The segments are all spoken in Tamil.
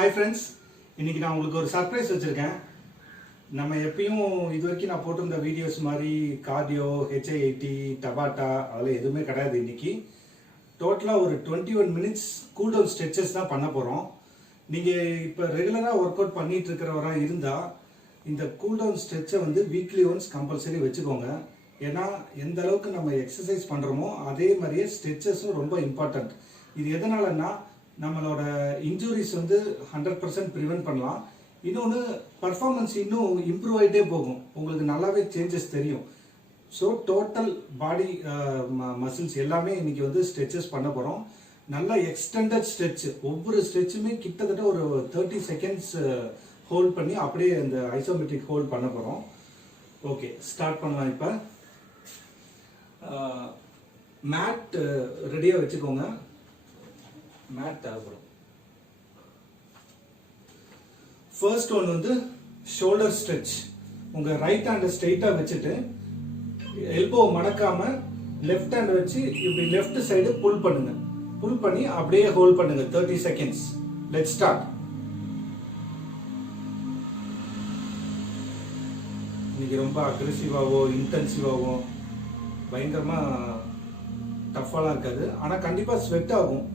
ஹாய் ஃப்ரெண்ட்ஸ், இன்றைக்கி நான் உங்களுக்கு ஒரு சர்ப்ரைஸ் வச்சுருக்கேன். நம்ம எப்பயும் இது வரைக்கும் நான் போட்டிருந்த வீடியோஸ் மாதிரி கார்டியோ, HIIT, டபாட்டா அதெல்லாம் எதுவுமே கிடையாது. இன்றைக்கி டோட்டலாக ஒரு 21 மினிட்ஸ் கூல் டவுன் ஸ்ட்ரெச்சஸ் தான் பண்ண போகிறோம். நீங்கள் இப்போ ரெகுலராக ஒர்க் அவுட் பண்ணிகிட்டு இருக்கிறவராக இருந்தால் இந்த கூல் டவுன் ஸ்ட்ரெச்சை வந்து வீக்லி ஒன்ஸ் கம்பல்சரி வச்சுக்கோங்க. ஏன்னா எந்த அளவுக்கு நம்ம எக்ஸசைஸ் பண்ணுறோமோ அதே மாதிரியே ஸ்ட்ரெச்சஸும் ரொம்ப இம்பார்ட்டண்ட். இது எதனாலன்னா நம்மளோட இன்ஜுரிஸ் வந்து 100% ப்ரிவென்ட் பண்ணலாம். இன்னொன்று பர்ஃபார்மன்ஸ் இன்னும் இம்ப்ரூவ் ஆகிட்டே போகும், உங்களுக்கு நல்லாவே சேஞ்சஸ் தெரியும். ஸோ டோட்டல் பாடி மசில்ஸ் எல்லாமே இன்னைக்கு வந்து ஸ்ட்ரெச்சஸ் பண்ண போகிறோம். நல்ல எக்ஸ்டெண்டட் ஸ்ட்ரெச், ஒவ்வொரு ஸ்ட்ரெச்சுமே கிட்டத்தட்ட ஒரு 30 செகண்ட்ஸ் ஹோல்ட் பண்ணி அப்படியே அந்த ஐசோமெட்ரிக் ஹோல்ட் பண்ண போகிறோம். ஓகே, ஸ்டார்ட் பண்ணலாம். இப்போ மேட் ரெடியாக வச்சுக்கோங்க. மேட் தேவைப்படும். ஃபர்ஸ்ட் ஒன் வந்து ஷோல்டர் ஸ்ட்ரெச். உங்க ரைட் ஹேண்டை ஸ்ட்ரெயிட்டா வச்சுட்டு எல்போ மடக்காம லெஃப்ட் ஹேண்ட் வச்சு இப்படி லெஃப்ட் சைடு புல் பண்ணுங்க. புல் பண்ணி அப்படியே ஹோல்ட் பண்ணுங்க 30 செகண்ட்ஸ். Let's start. இன்னைக்கு ரொம்ப அக்ரெசிவாவோ இன்டென்சிவாவோ பயங்கரமா டஃப்பாலாம் இருக்காது, ஆனா கண்டிப்பா ஸ்வெட் ஆகும்,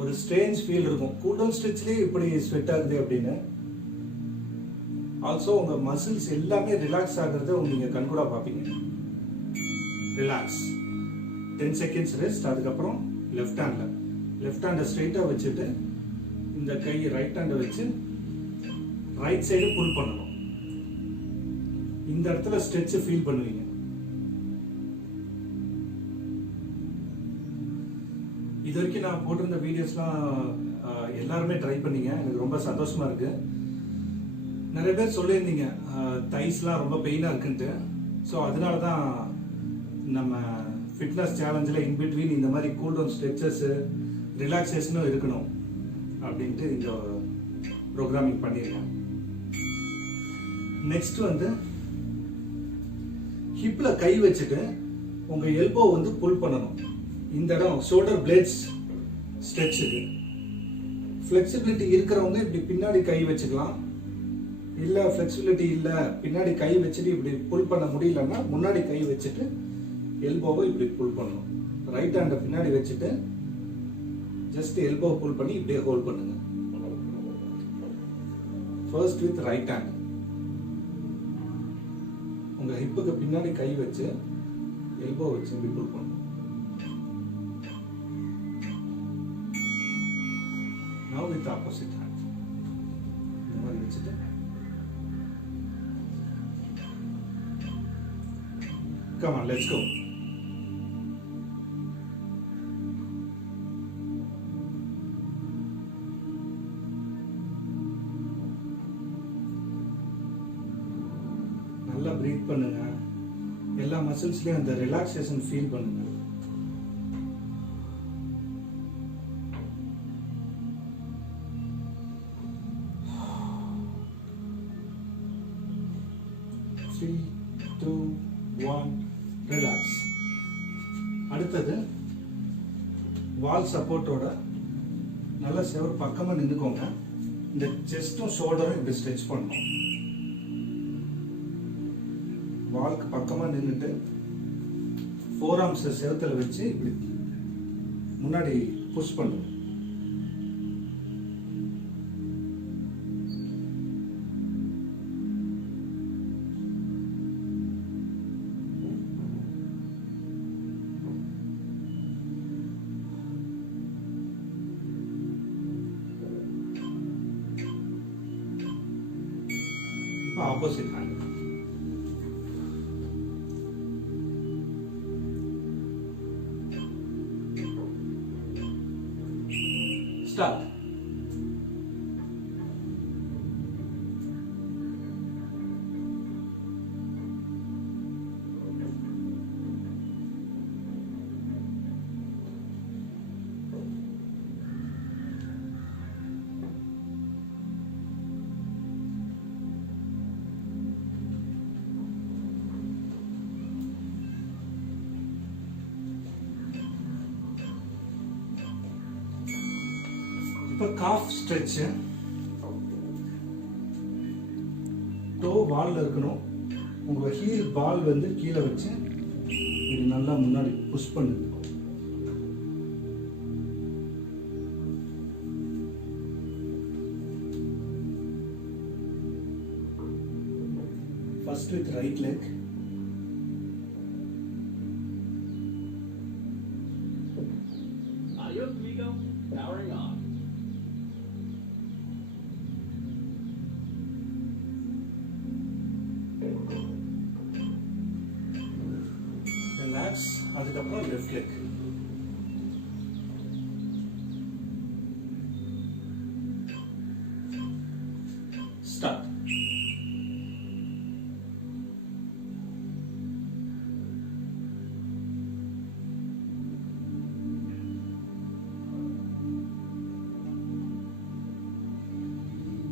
ஒரு ஸ்ட்ரேஞ்ச் ஃபீல் இருக்கும். கூல் டவுன் ஸ்ட்ரெச்லேயே இப்படி ஸ்வெட் ஆகுது அப்படின்னு. ஆல்சோ உங்க மசில்ஸ் எல்லாமே ரிலாக்ஸ் ஆகுறத நீங்க கண்கூடா பார்ப்பீங்க. ரிலாக்ஸ். 10 seconds rest. அதுக்கப்புறம் லெஃப்ட் ஹேண்டை ஸ்ட்ரெயிட்டாக வச்சுட்டு இந்த கை ரைட் ஹேண்டை வச்சு ரைட் சைடு புல் பண்ணணும். இந்த இடத்துல ஸ்ட்ரெச் ஃபீல் பண்ணுவீங்க. இது வரைக்கும் நான் போட்டிருந்த வீடியோஸ்லாம் எல்லாருமே ட்ரை பண்ணீங்க, எனக்கு ரொம்ப சந்தோஷமா இருக்கு. நிறைய பேர் சொல்லியிருந்தீங்க தைஸ்லாம் ரொம்ப பெயினாக இருக்குன்ட்டு. ஸோ அதனால தான் நம்ம ஃபிட்னஸ் சேலஞ்சில் இன்பிட்வீன் இந்த மாதிரி கூல் டவுன் ஸ்ட்ரெச்சஸ் ரிலாக்ஸேஷனும் இருக்கணும் அப்படின்ட்டு இந்த ப்ரோக்ராமிங் பண்ணியிருக்கேன். நெக்ஸ்ட் வந்து ஹிப்பில் கை வச்சுட்டு உங்கள் எல்போ வந்து புல் பண்ணணும். இந்த இடம் ஷோல்டர் பிளேட்ஸ் ஸ்ட்ரெச் இருக்கு. ஃப்ளெக்சிபிலிட்டி இருக்கிறவங்க இப்படி பின்னாடி கை வச்சுக்கலாம். இல்லை ஃப்ளெக்சிபிலிட்டி இல்லை, பின்னாடி கை வச்சுட்டு இப்படி புல் பண்ண முடியலன்னா முன்னாடி கை வச்சுட்டு எல்போவை இப்படி புல் பண்ணணும். ரைட் ஹேண்டை பின்னாடி வச்சுட்டு ஜஸ்ட் எல்போ புல் பண்ணி இப்படியே ஹோல்ட் பண்ணுங்க. ஃபர்ஸ்ட் வித் ரைட் ஹேண்ட் உங்க ஹிப்புக்கு பின்னாடி கை வச்சு எல்போ வச்சு இப்படி புல் பண்ணணும். Now with the opposite hand. இந்த மாதிரி வச்சுட்டு come on, let's go. நல்லா பிரீத் பண்ணுங்க. எல்லா மசில்ஸ்லயும் அந்த ரிலாக்ஸேஷன் ஃபீல் பண்ணுங்க. ரிலாக்ஸ். அடுத்தது வால் சப்போர்ட்டோட நல்ல செவர் பக்கமாக நின்றுக்கோங்க. இந்த செஸ்டும் ஷோல்டரும் இப்படி ஸ்ட்ரெச் பண்ணணும். வால்க்கு பக்கமாக நின்றுட்டு ஃபோர் ஆர்ம்ஸை செவத்தில் வச்சு இப்படி முன்னாடி புஷ் பண்ணணும். Opposite hand. Start. இப்போ காஃப் ஸ்ட்ரெச். டோ பால்ல இருக்கணும். உங்க ஹீல் பால் வந்து கீழே வச்சு இது நல்லா முன்னாடி புஷ் பண்ணுங்க. First with right leg. Adios, amigo. Powering on. Relax. அதுக்கப்புறம் left leg. Start.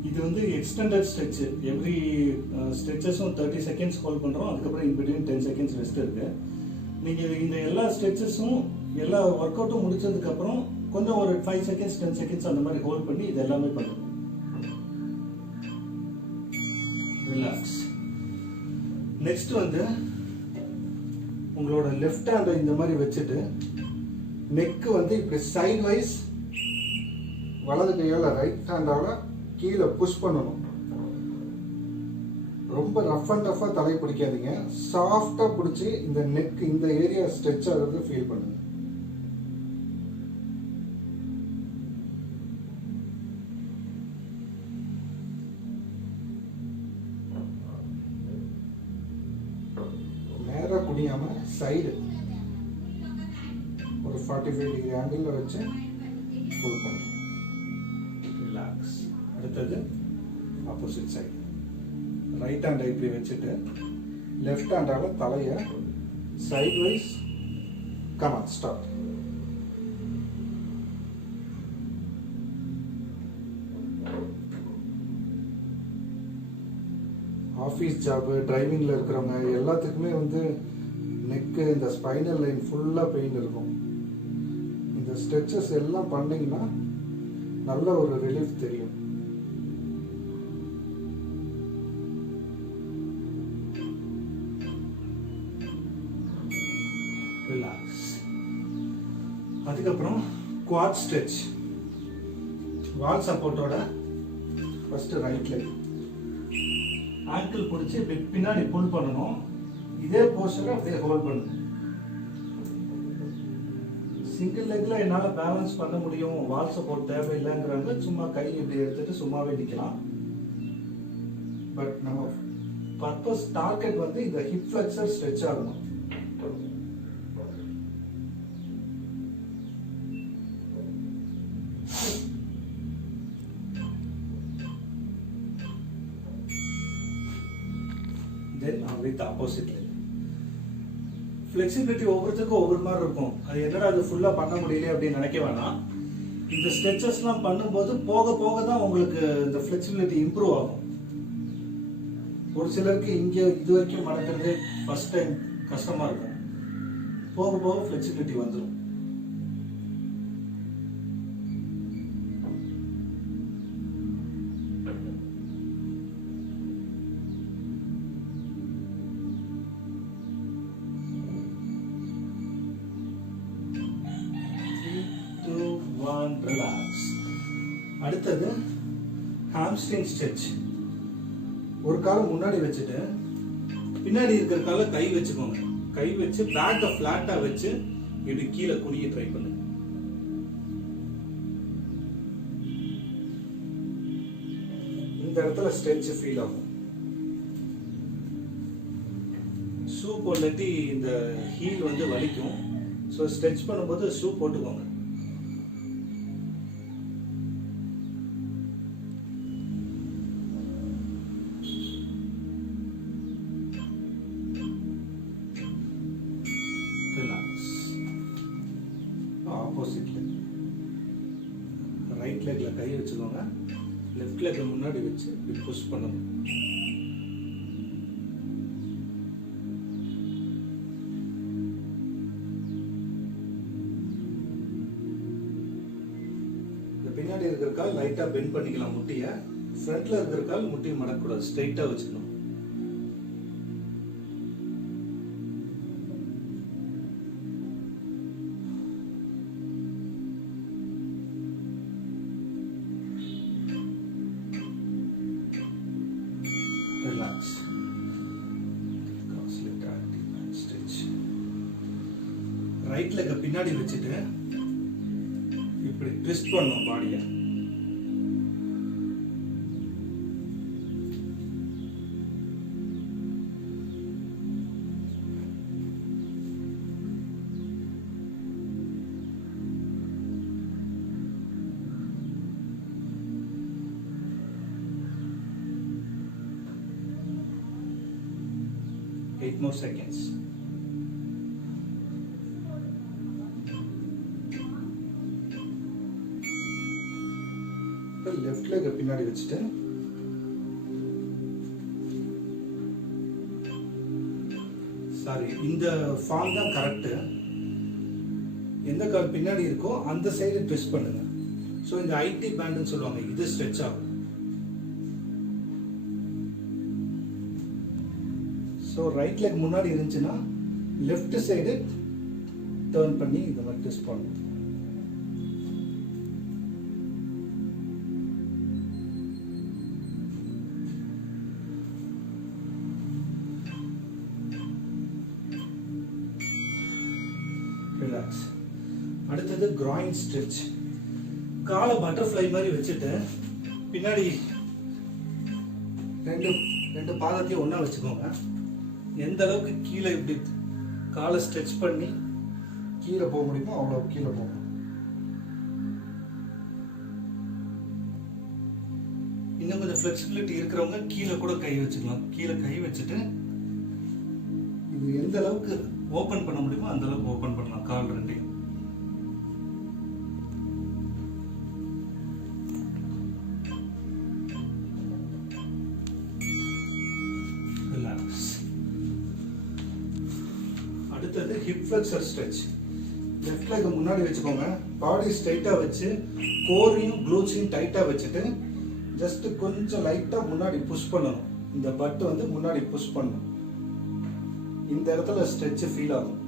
இது வந்து எக்ஸ்டெண்டட் ஸ்ட்ரெச். எவ்ரி ஸ்ட்ரெச்சஸும் 30 செகண்ட்ஸ் ஹோல்ட் பண்ணுறோம். அதுக்கப்புறம் இன் பிட்வீன் 10 செகண்ட்ஸ் ரெஸ்ட் இருக்கு. நீங்கள் இந்த எல்லா ஸ்ட்ரெச்சஸும் எல்லா ஒர்க் அவுட்டும் முடிச்சதுக்கப்புறம் கொஞ்சம் ஒரு 5 செகண்ட்ஸ் 10 செகண்ட்ஸ் அந்த மாதிரி ஹோல்ட் பண்ணி இது எல்லாமே பண்ணுங்க. ரிலாக்ஸ். நெக்ஸ்ட் வந்து உங்களோட லெஃப்ட் ஹேண்டை இந்த மாதிரி வச்சுட்டு நெக்கு வந்து இப்படி சைட் வைஸ் வலது கையால் ரைட் ஹேண்டால கீழே புஷ் பண்ணணும். ரொம்ப ரஃப் அண்ட் டஃபா தலை பிடிக்காதீங்க. சாஃப்டா பிடிச்சி இந்த நெக் இந்த ஏரியா ஸ்ட்ரெச் ஆகிறது ஃபீல் பண்ணுங்க. நேரா குனியாம சைடு ஒரு 45 டிகிரி ஆங்கிள் வச்சு புல் பண்ணுங்க. ரிலாக்ஸ். அடுத்தது ஆப்போசிட் சைடு. ரைட் ஹேண்டை இப்படி வச்சுட்டு லெஃப்ட் ஹேண்டால தலையை side wise come on start. Office job டிரைவிங்கில் இருக்கிறவங்க எல்லாத்துக்குமே வந்து நெக்கு இந்த ஸ்பைனல் லைன் ஃபுல்லாக பெயின் இருக்கும். இந்த ஸ்ட்ரெச்சஸ் எல்லாம் பண்ணிங்கன்னா நல்ல ஒரு ரிலீஃப் தெரியும். ரிலாக்ஸ். அதுக்கப்புறம் குவாட் ஸ்ட்ரெச். வால் சப்போர்ட்டோட ஃபர்ஸ்ட் ரைட் லெக் ஆங்கிள் பிடிச்சி இப்படி பின்னாடி புல் பண்ணணும். இதே போஸ்டரை அப்படியே ஹோல்ட் பண்ணுங்க. சிங்கிள் லெக்ல என்னால் பேலன்ஸ் பண்ண முடியும், வால் சப்போர்ட் தேவையில்லைங்கிறவங்க சும்மா கை இப்படி எடுத்துட்டு சும்மாவே நிற்கலாம். பட் நம்ம பர்பஸ் டார்கெட் வந்து இந்த ஹிப் ஃப்ளெக்ஸர் ஸ்ட்ரெச் ஆகணும். Then with the opposite leg. Flexibility ஒவ்வொருத்துக்கும் ஒவ்வொரு மாதிரி இருக்கும். அது என்னடா அது ஃபுல்லாக பண்ண முடியல அப்படின்னு நினைக்க வேணாம். இந்த ஸ்ட்ரெச்சஸ்லாம் பண்ணும்போது போக போக தான் உங்களுக்கு இந்த ஃப்ளெக்சிபிலிட்டி இம்ப்ரூவ் ஆகும். ஒரு சிலருக்கு இங்கே இது வரைக்கும் மடக்கிறதே ஃபர்ஸ்ட் டைம் கஷ்டமாக இருக்கும். போக போக ஃப்ளெக்சிபிலிட்டி வந்துடும். ரிலாக்ஸ். அடுத்தது ஹாம்ஸ்ட்ரிங் ஸ்ட்ரெச். ஒரு காலை முன்னாடி வச்சுட்டு பின்னாடி இருக்கிற காலை கை வச்சுக்கோங்க. கை வச்சு பேக்கை ஃபிளாட்டா வச்சு இப்படி கீழே குனிய ட்ரை பண்ணுங்க. இந்த இடத்துல ஸ்ட்ரெச் ஃபீல் ஆகும். ஷூ போட்டு இந்த ஹீல் வந்து வலிக்கும். ஸோ ஸ்ட்ரெச் பண்ணும்போது ஷூ போட்டுக்கோங்க. Opposite leg. ரைட் லெக்ல கை வச்சுக்கோங்க. லெஃப்ட் லெக்ல முன்னாடி வச்சு இப்படி புஷ் பண்ணணும். பின்னாடி இருக்கிற கால் லைட்டா பெண்ட் பண்ணிக்கலாம் முட்டியை. ஃப்ரண்ட்ல இருக்கிற கால் முட்டியை மடக்கூடாது, ஸ்ட்ரைட்டா வச்சுக்கணும். ரிலாக்ஸ். ரைட் லெக்க பின்னாடி வச்சுட்டு இப்படி ட்விஸ்ட் பண்ணணும் பாடியை. Eight more seconds. Left leg பின்னாடி வச்சுட்டு சாரி, இந்த ஃபார்ம் தான் கரெக்ட். எந்த கால் பின்னாடி இருக்கோ அந்த சைடு ட்விஸ்ட் பண்ணுங்க. ஸோ இந்த ஐடி பேண்ட்னு சொல்லுவாங்க, இது ஸ்ட்ரெச் ஆகும். ஸோ ரைட் லெக் முன்னாடி இருந்துச்சுன்னா லெஃப்ட் சைடு டர்ன் பண்ணி இந்த மாதிரி ட்விஸ்ட் பண்ணணும். ரிலாக்ஸ். அடுத்தது groin stretch. காலை பட்டர்ஃப்ளை மாதிரி வச்சுட்டு பின்னாடி ரெண்டு பாதத்தையும் ஒண்ணா வச்சுக்கோங்க. எந்த அளவுக்கு கீழே இப்படி காலை ஸ்ட்ரெச் பண்ணி கீழே போக முடியுமோ அவ்வளோ கீழே போகணும். இன்னும் கொஞ்சம் ஃப்ளெக்சிபிலிட்டி இருக்கிறவங்க கீழே கூட கை வச்சுக்கலாம். கீழே கை வச்சுட்டு இது எந்த அளவுக்கு ஓபன் பண்ண முடியுமோ அந்த அளவுக்கு ஓபன் பண்ணலாம் கால் ரெண்டையும். ரிலாக்ஸ். அடுத்தது hip flexor stretch. Left leg முன்னாடி வச்சுக்கோங்க. பாடி ஸ்ட்ரைட்டா வச்சு கோரையும் க்ளூட்ஸையும் டைட்டா வச்சுட்டு ஜஸ்ட் கொஞ்சம் லைட்டா முன்னாடி புஷ் பண்ணணும். இந்த பட் வந்து முன்னாடி புஷ் பண்ணணும். இந்த இடத்துல ஸ்ட்ரெச் ஃபீல் ஆகும்.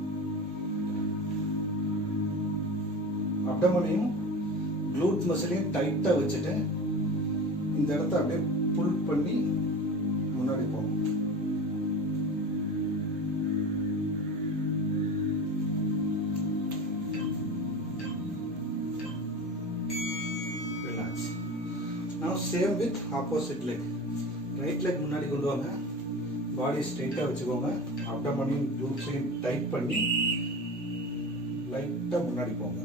அப்டமனையும் க்ளூட் மசிலையும் டைட்டா வச்சுட்டு இந்த இடத்த அப்படியே புல் பண்ணி முன்னாடி போகும். ரிலாக்ஸ். நவ same with opposite leg. Right leg முன்னாடி கொண்டு வாங்க. பாடி ஸ்ட்ரைட்டா வச்சுக்கோங்க. அப்டமனையும் க்ளூட்ஸையும் டைட் பண்ணி லைட்டா முன்னாடி போங்க.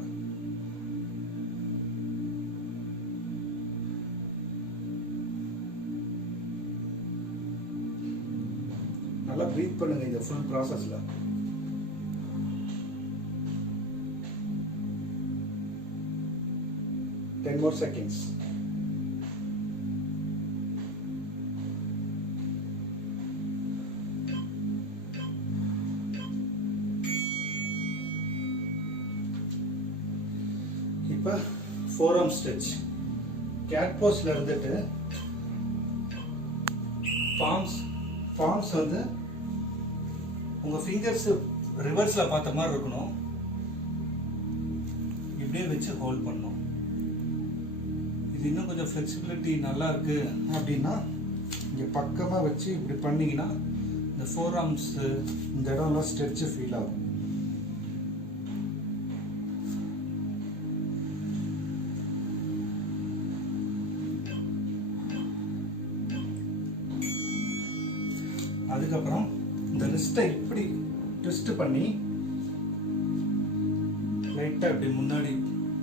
நல்லா பிரீத் பண்ணுங்க இந்த ஃபுல் ப்ராசஸ்ல. Ten more seconds. இப்போ ஃபோர்ஆர்ம் ஸ்ட்ரெச். கேட் போஸ்ல இருந்துட்டு பாம்ஸ் வந்து உங்க ஃபிங்கர்ஸ் ரிவர்ஸ்ல பார்த்த மாதிரி இருக்கணும். இப்படியே வச்சு ஹோல்ட் பண்ணணும். இது இன்னும் கொஞ்சம் ஃப்ளெக்சிபிலிட்டி நல்லா இருக்கு அப்படின்னா இங்க பக்கமா வச்சு இப்படி பண்ணீங்கன்னா இந்த ஃபோர் ஆர்ம்ஸ் இந்த இடம்லாம் ஸ்ட்ரெச் ஃபீல் ஆகும். அதுக்கப்புறம் இந்த ரிஸ்ட்டை இப்படி ட்விஸ்ட் பண்ணி லைட்டா இப்படி முன்னாடி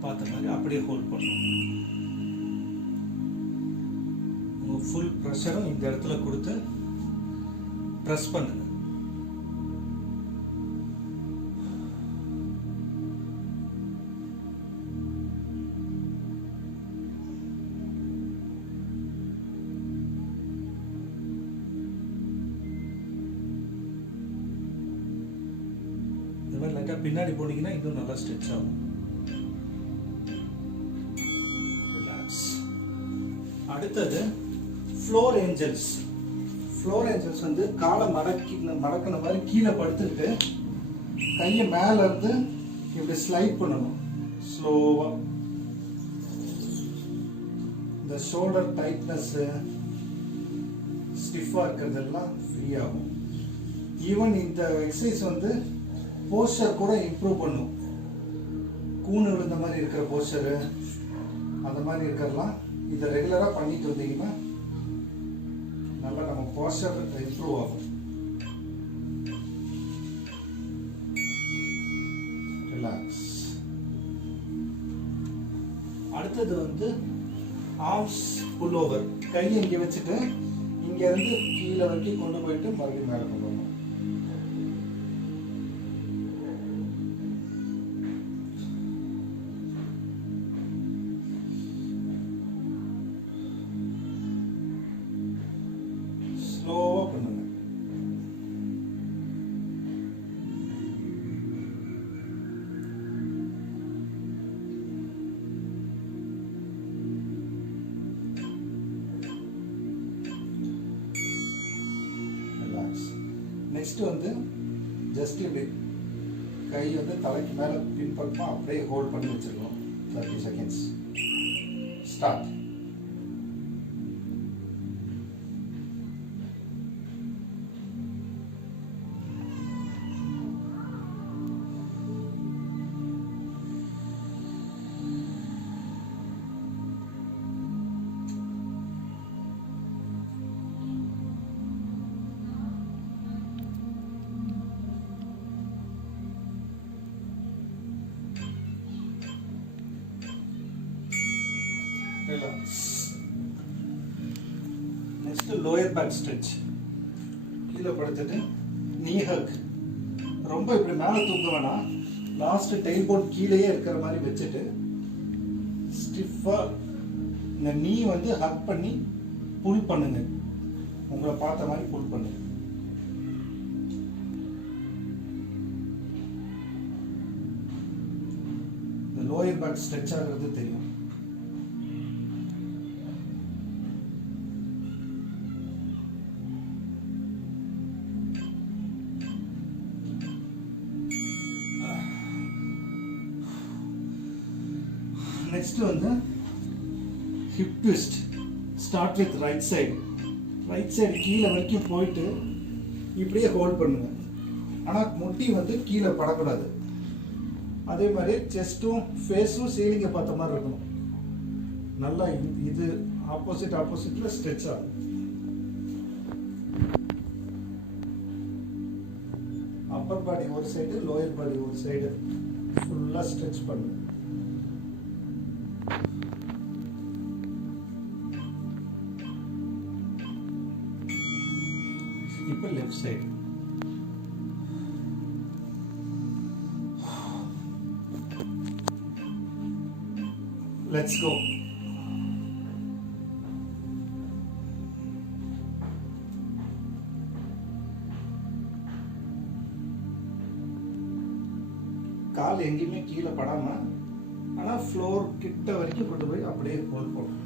பார்த்த மாதிரி அப்படியே ஹோல்ட் பண்ணணும். உங்க ஃபுல் ப்ரெஷரும் இந்த இடத்துல கொடுத்து ப்ரெஸ் பண்ணுங்க. பின்னாடி போனீங்கன்னா இன்னும் நல்லா ஸ்ட்ரெச் ஆகும். அடுத்தது ஃப்ளோர் ஏஞ்சல்ஸ். ஃப்ளோர் ஏஞ்சல்ஸ் வந்து காலை மடக்கின மாதிரி கீழே படுத்துக்கிட்டு கையை மேல இருந்து இப்படி ஸ்லைட் பண்ணணும் ஸ்லோவா. இந்த ஷோல்டர் டைட்னஸ் ஸ்டிஃபா இருக்கிறதெல்லாம் ஃப்ரீ ஆகும். ஈவன் இந்த எக்ஸசைஸ் வந்து போஸ்டர் கூட இம்ப்ரூவ் பண்ணும். கூணு விழுந்த மாதிரி இருக்கிற போஸ்டரு அந்த மாதிரி இருக்கிறதெல்லாம் இதை ரெகுலராக பண்ணிட்டு வந்தீங்கன்னா நல்லா நம்ம போஸ்டர் இம்ப்ரூவ் ஆகும். ரிலாக்ஸ். அடுத்தது வந்து ஆர்ம்ஸ் புல் ஓவர். கையை இங்கே வச்சுட்டு இங்க இருந்து கீழே வரைக்கும் கொண்டு போயிட்டு மறுபடியும் மேலே கொண்டு வரணும். ஸ்லோவா பண்ணுங்க. நெக்ஸ்ட் வந்து ஜஸ்ட் இப்படி கை வந்து தலைக்கு மேலே பின்பக்கமாக அப்படியே ஹோல்ட் பண்ணி வச்சிருக்கணும் 30 seconds. Start. Next lower back stretch. கீழே படுத்துட்டு நீ ஹக். ரொம்ப இப்படி மேலே தூக்க வேணாம். லாஸ்ட் டெயில் போன் கீழேயே இருக்கிற மாதிரி வச்சுட்டு ஸ்டிஃபா இந்த நீ வந்து ஹக் பண்ணி புல் பண்ணுங்க. உங்களை பார்த்த மாதிரி புல் பண்ணுங்க. இந்த லோயர் பேக் ஸ்ட்ரெச் ஆகிறது தெரியும். நெக்ஸ்ட் வந்து hip twist. Start with right side. Right side கீழே வரைக்கும் போயிட்டு இப்படியே ஹோல்ட் பண்ணுங்க. ஆனால் முட்டி வந்து கீழே படக்கூடாது. அதே மாதிரி செஸ்ட்டும் ஃபேஸும் சீலிங்கை பார்த்த மாதிரி இருக்கணும். நல்லா இது ஆப்போசிட்ல ஸ்ட்ரெச் ஆகும். அப்பர் பாடி ஒரு சைடு, லோயர் பாடி ஒரு சைடு ஃபுல்லாக ஸ்ட்ரெச் பண்ணுங்க. இப்போ லெஃப்ட் சைடு. Let's go. கால் எங்கேயுமே கீழே படாம ஆனால் ஃப்ளோர் கிட்ட வரைக்கும் கொண்டு போய் அப்படியே ஹோல்ட் பண்ணணும்.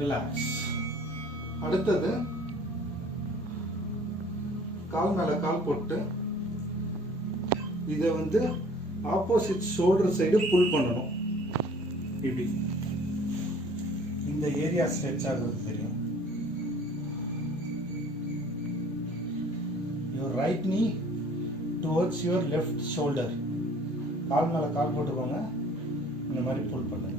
ரிலாக்ஸ். அடுத்தது கால் மேல கால் போட்டு இதை வந்து ஆப்போசிட் ஷோல்டர் சைடு புல் பண்ணணும். இப்படி இந்த ஏரியா ஸ்ட்ரெச் ஆகிறது தெரியும். your right knee towards your left shoulder. கால் மேல கால் போட்டுக்கோங்க. இந்த மாதிரி புல் பண்ணுங்க.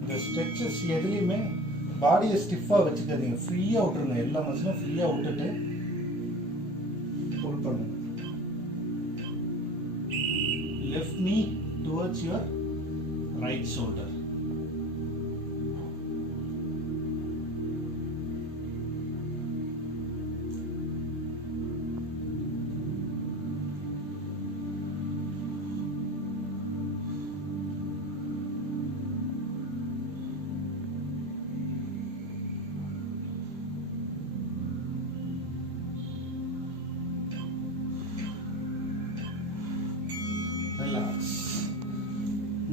இந்த ஸ்ட்ரெச்சஸ் எதுலையுமே பாடியை ஸ்டிஃபாக வச்சுக்காதீங்க. ஃப்ரீயாக விட்டுருங்க. எல்லா மசிலும் ஃப்ரீயாக விட்டுட்டு புல் பண்ணுங்க. Left knee towards your right shoulder.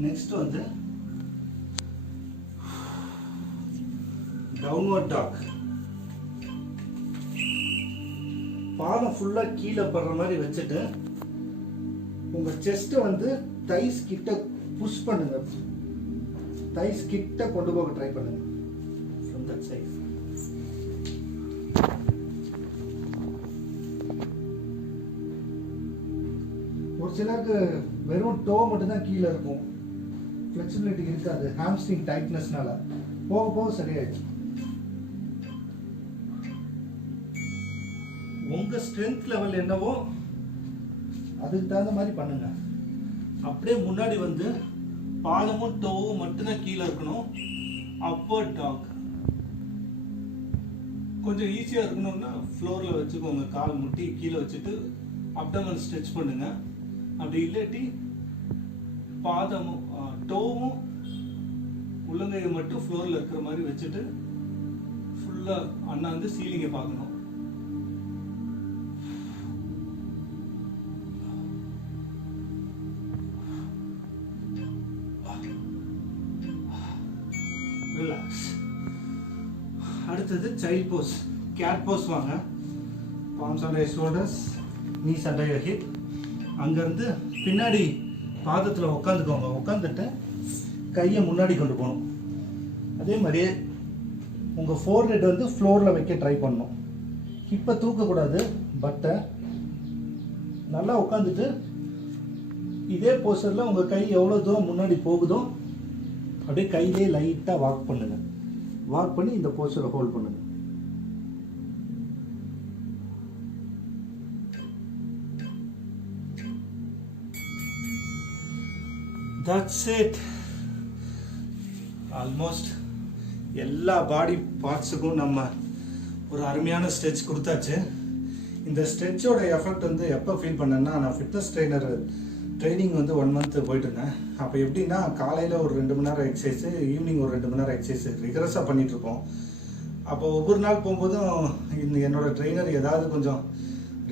Next வந்து டவுன்வர்ட் டாக். பாதம் ஃபுல்லா கீழே படுற மாதிரி வச்சுட்டு உங்க செஸ்ட் வந்து தைஸ் கிட்ட புஷ் பண்ணுங்க. தைஸ் கிட்ட கொண்டு போக ட்ரை பண்ணுங்க. From that side. ஒரு சிலருக்கு வெறும் டோ மட்டும் தான் கீழே இருக்கும், ஃப்ளெக்சிபிலிட்டி இருக்காது ஹாம்ஸ்ட்ரிங் டைட்னஸ்னால. போக போக சரியாயிடும். உங்க ஸ்ட்ரென்த் லெவல் என்னவோ அதுக்கு தகுந்த மாதிரி பண்ணுங்க. அப்படியே முன்னாடி வந்து பாதமும் டோவும் மட்டும்தான் கீழே இருக்கணும். அப்பர் டாக் கொஞ்சம் ஈஸியாக இருக்கணும்னா ஃப்ளோரில் வச்சுக்கோங்க. கால் முட்டி கீழே வச்சுட்டு அப்டமன் ஸ்ட்ரெச் பண்ணுங்க. அப்படி இல்லாட்டி பாதமும் டோவும் உள்ளங்கையை மட்டும் ஃப்ளோரில் இருக்கிற மாதிரி வச்சுட்டு ஃபுல்லாக அண்ணாந்து சீலிங்கை பார்க்கணும். ரிலாக்ஸ். அடுத்தது சைல்ட் போஸ், கேட் போஸ் வாங்க. palms under your shoulders, knees under your hip. அங்கேருந்து பின்னாடி பாதத்தில் உட்காந்துக்கோங்க. உட்காந்துட்டு கையை முன்னாடி கொண்டு போகணும். அதே மாதிரியே உங்கள் ஃபோர் ஹெட் வந்து ஃப்ளோரில் வைக்க ட்ரை பண்ணணும். ஹிப்பை தூக்கக்கூடாது, பட்டை நல்லா உட்காந்துட்டு இதே போஸ்டரில் உங்கள் கை எவ்வளோ தூரம் முன்னாடி போகுதோ அப்படியே கையிலே லைட்டாக வாக் பண்ணுங்க. வாக் பண்ணி இந்த போஸ்டரை ஹோல்ட் பண்ணுங்க. That's it. ஆல்மோஸ்ட் எல்லா பாடி பார்ட்ஸுக்கும் நம்ம ஒரு அருமையான ஸ்ட்ரெச் கொடுத்தாச்சு. இந்த ஸ்ட்ரெச்சோட எஃபெக்ட் வந்து எப்போ ஃபீல் பண்ணேன்னா, நான் ஃபிட்னஸ் ட்ரைனிங் வந்து 1 month போயிட்டு இருந்தேன். அப்போ எப்படின்னா காலையில் ஒரு 2 மணி நேரம் எக்ஸசைஸு, ஈவினிங் ஒரு 2 மணி நேரம் எக்ஸசைஸு ரிகரஸாக பண்ணிகிட்ருப்போம். அப்போ ஒவ்வொரு நாள் போகும்போதும் என்னோடய ட்ரெயினர் ஏதாவது கொஞ்சம்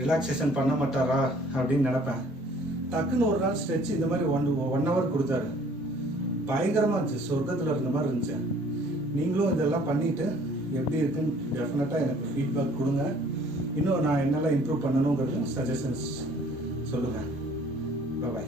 ரிலாக்ஸேஷன் பண்ண மாட்டாரா அப்படின்னு நினப்பேன். டக்குன்னு ஒரு நாள் ஸ்ட்ரெச் இந்த மாதிரி 1 hour கொடுத்தாரு. பயங்கரமாக இருந்துச்சு, சொர்க்கத்தில் இருந்த மாதிரி இருந்துச்சு. நீங்களும் இதெல்லாம் பண்ணிவிட்டு எப்படி இருக்குன்னு டெஃபினட்டாக எனக்கு ஃபீட்பேக் கொடுங்க. இன்னும் நான் என்னெல்லாம் இம்ப்ரூவ் பண்ணணுங்கிறது சஜஷன்ஸ் சொல்லுங்கள். Bye-bye.